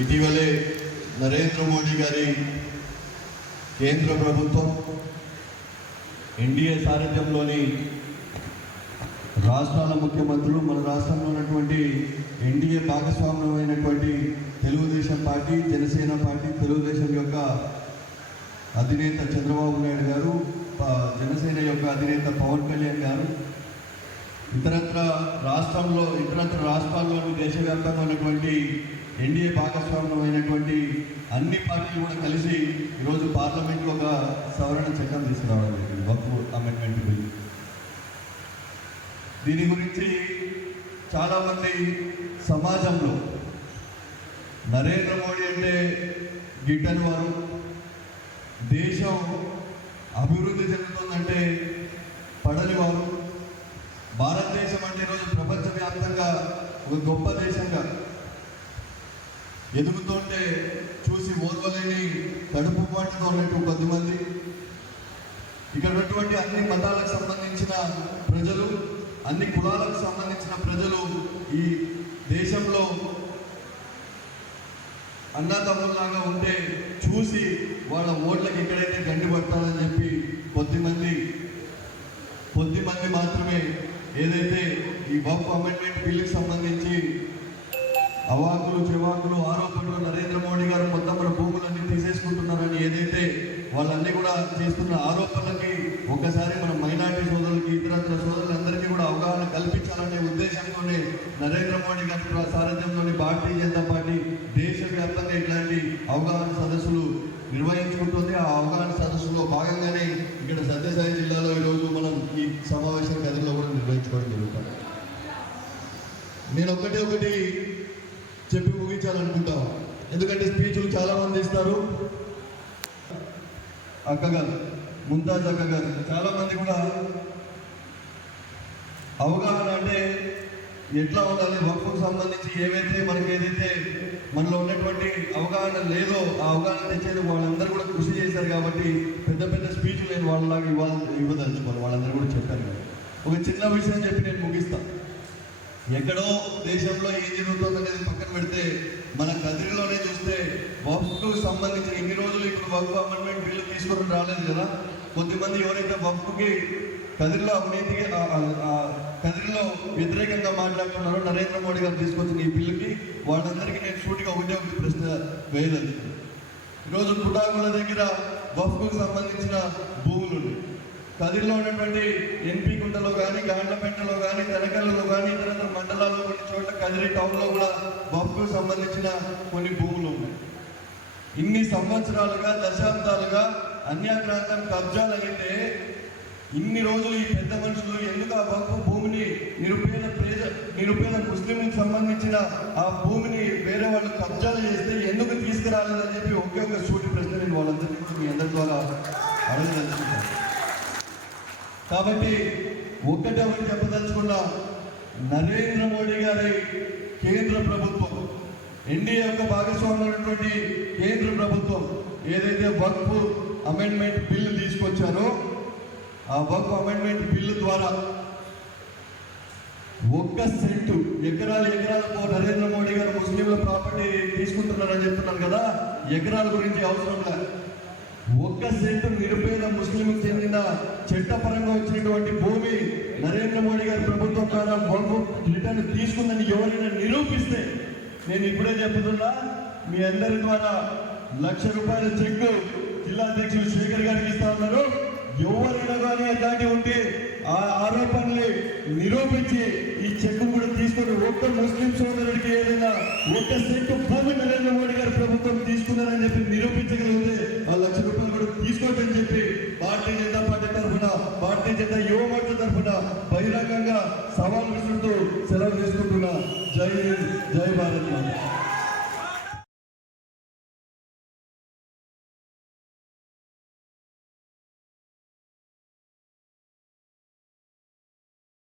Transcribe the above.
ఇటీవలే నరేంద్ర మోడీ గారి కేంద్ర ప్రభుత్వం ఎన్డీఏ సారథ్యంలోని రాష్ట్రాల ముఖ్యమంత్రులు మన రాష్ట్రంలో ఉన్నటువంటి ఎన్డీఏ భాగస్వామ్యమైనటువంటి తెలుగుదేశం పార్టీ జనసేన పార్టీ తెలుగుదేశం యొక్క అధినేత చంద్రబాబు నాయుడు గారు జనసేన యొక్క అధినేత పవన్ కళ్యాణ్ గారు ఇతరత్ర రాష్ట్రంలో ఇతరత్ర రాష్ట్రాల్లోని దేశవ్యాప్తంగా ఉన్నటువంటి ఎన్డీఏ భాగస్వామ్యమైనటువంటి అన్ని పార్టీలు కూడా కలిసి ఈరోజు పార్లమెంట్లో ఒక సవరణ చట్టం తీసుకురావడం జరిగింది. Waqf amendment bill. దీని గురించి చాలామంది సమాజంలో నరేంద్ర మోడీ అంటే గిట్టని వారు. దేశం అభివృద్ధి చెందుతుందంటే పడని వారు. భారతదేశం అంటే ఈరోజు ప్రపంచవ్యాప్తంగా ఒక గొప్ప దేశంగా ఎదుగుతుంటే చూసి ఓర్వలేని కడుపు పాటుతో ఉన్నట్టు కొద్దిమంది. ఇక్కడ ఉన్నటువంటి అన్ని మతాలకు సంబంధించిన ప్రజలు అన్ని కులాలకు సంబంధించిన ప్రజలు ఈ దేశంలో అన్నదమ్ముల్లాగా ఉంటే చూసి వాళ్ళ ఓట్లకి ఎక్కడైతే గండి పట్టాలని చెప్పి కొద్దిమంది కొద్దిమంది మాత్రమే ఏదైతే ఈ వక్ అమెండ్మెంట్ బిల్లుకి సంబంధించి అవాకులు చెవాకులు ఆరోపణలు నరేంద్ర మోడీ గారు మొత్తం మన భూములన్నీ తీసేసుకుంటున్నారని ఏదైతే వాళ్ళన్నీ కూడా చేస్తున్న ఆరోపణలకి ఒకసారి మన మైనార్టీ సోదరులకి ఇతరత్ర సోదరులందరికీ కూడా అవగాహన కల్పించాలనే ఉద్దేశంతోనే నరేంద్ర మోడీ గారి ప్ర- సారథ్యంలోని భారతీయ జనతా పార్టీ దేశవ్యాప్తంగా ఇట్లాంటి అవగాహన సదస్సులు నిర్వహించుకుంటుంది. ఆ అవగాహన సదస్సులో భాగంగానే ఇక్కడ సత్యసాయి జిల్లాలో ఈరోజు మనం ఈ సమావేశం గదిలో కూడా నిర్వహించుకోవడం జరుగుతుంది. నేను ఒకటి ఒకటి చెప్పి ముగించాలనుకుంటాను ఎందుకంటే స్పీచ్లు చాలామంది ఇస్తారు. అక్కగారు ముంతాజ్ అక్కగారు చాలామంది కూడా అవగాహన అంటే ఎట్లా ఉండాలి? వక్ఫ్కు సంబంధించి ఏవైతే మనకి ఏదైతే మనలో ఉన్నటువంటి అవగాహన లేదో ఆ అవగాహన తెచ్చేది వాళ్ళందరూ కూడా కృషి చేశారు కాబట్టి పెద్ద పెద్ద స్పీచ్లు నేను వాళ్ళలాగా ఇవ్వాలి ఇవ్వదలుచుకోవాలి వాళ్ళందరూ కూడా చెప్పారు. ఒక చిన్న విషయం చెప్పి నేను ముగిస్తాను ఎక్కడో దేశంలో ఏం జరుగుతుంది అనేది పక్కన పెడితే మన కదిరిలోనే చూస్తే వక్ఫ్కు సంబంధించిన ఎన్ని రోజులు ఇప్పుడు వర్క్ అమెండ్మెంట్ బిల్లు తీసుకొని రాలేదు కదా? కొద్దిమంది ఎవరైతే బప్పుకి కదిరిలో అవినీతికి కదిరిలో వ్యతిరేకంగా మాట్లాడుతున్నారో నరేంద్ర మోడీ గారు తీసుకొచ్చిన ఈ బిల్లుకి వాళ్ళందరికీ నేను సూటిగా ఉద్యోగ ప్రశ్న వేయలేదు ఈరోజు పుటాకుల దగ్గర వఫ్కు సంబంధించిన భూములు కదిరిలో ఉన్నటువంటి ఎన్పి గుంటలో కానీ గాండ్లపేటలో కానీ తెనకల్లో కానీ ఇతర ఇతర మండలాల్లో కొన్ని చోట్ల కదిరి టౌన్లో కూడా వఫ్కు సంబంధించిన కొన్ని భూములు ఉన్నాయి ఇన్ని సంవత్సరాలుగా దశాబ్దాలుగా అన్యాక్రాంతం కబ్జాలు అయితే ఇన్ని రోజులు ఈ పెద్ద మనుషులు ఎందుకు ఆ వక్ఫ్ భూమిని నిరుపేద ప్రజ నిరుపేద ముస్లింలకు సంబంధించిన ఆ భూమిని వేరే వాళ్ళు కబ్జాలు చేస్తే ఎందుకు తీసుకురాలేదని చెప్పి ఒకే ఒక సూటి ప్రశ్న నేను వాళ్ళందరికీ కూడా మీ అందరి ద్వారా అడగదలుచుకుంటాను కాబట్టి ఒక్కటే ఒకటి చెప్పదలుచుకున్నా నరేంద్ర మోడీ గారి కేంద్ర ప్రభుత్వం ఎన్డీఏ యొక్క భాగస్వామ్యమైనటువంటి కేంద్ర ప్రభుత్వం ఏదైతే వక్ఫ్ అమెండ్మెంట్ బిల్లు తీసుకొచ్చారో. ఆ వక్ఫ్ అమెండ్మెంట్ బిల్లు ద్వారా ఒక్క సెంటు ఎకరాలు ఎకరాలకు నరేంద్ర మోడీ గారు ముస్లింల ప్రాపర్టీ తీసుకుంటున్నారని చెప్తున్నారు కదా ఎకరాల గురించి అవసరం లేదు ఒక్క సెంటు నిరుపేద ముస్లింకు చెందిన చట్టపరంగా వచ్చినటువంటి భూమి నరేంద్ర మోడీ గారి ప్రభుత్వం ద్వారా వక్ఫ్ రిటర్న్ తీసుకుందని ఎవరైనా నిరూపిస్తే నేను ఇప్పుడే చెప్తున్నా మీ అందరి ద్వారా లక్ష రూపాయల చెక్ జిల్లా అధ్యక్షులు శేఖర్ గారికి ఇస్తా ఉన్నారు. ఎవరైనా కానీ అట్లాంటి ఉంటే ఆ ఆరోపణలు నిరూపించి ఈ చెక్ కూడా తీసుకొని ఒక్క ముస్లిం సోదరుడికి ఏదైనా ఒక్క సెంట్ భూమి నరేంద్ర మోడీ గారు ప్రభుత్వం తీసుకున్నారని చెప్పి నిరూపించగలిగితే ఆ లక్ష రూపాయలు కూడా తీసుకోవచ్చని చెప్పి భారతీయ జనతా పార్టీ తరఫున భారతీయ జనతా యువ మోర్చా తరఫున బహిరంగంగా సవాల్ విసురుతూ సెలవు తీసుకుంటున్నా. జై హింద్ జై భారత్ మాత.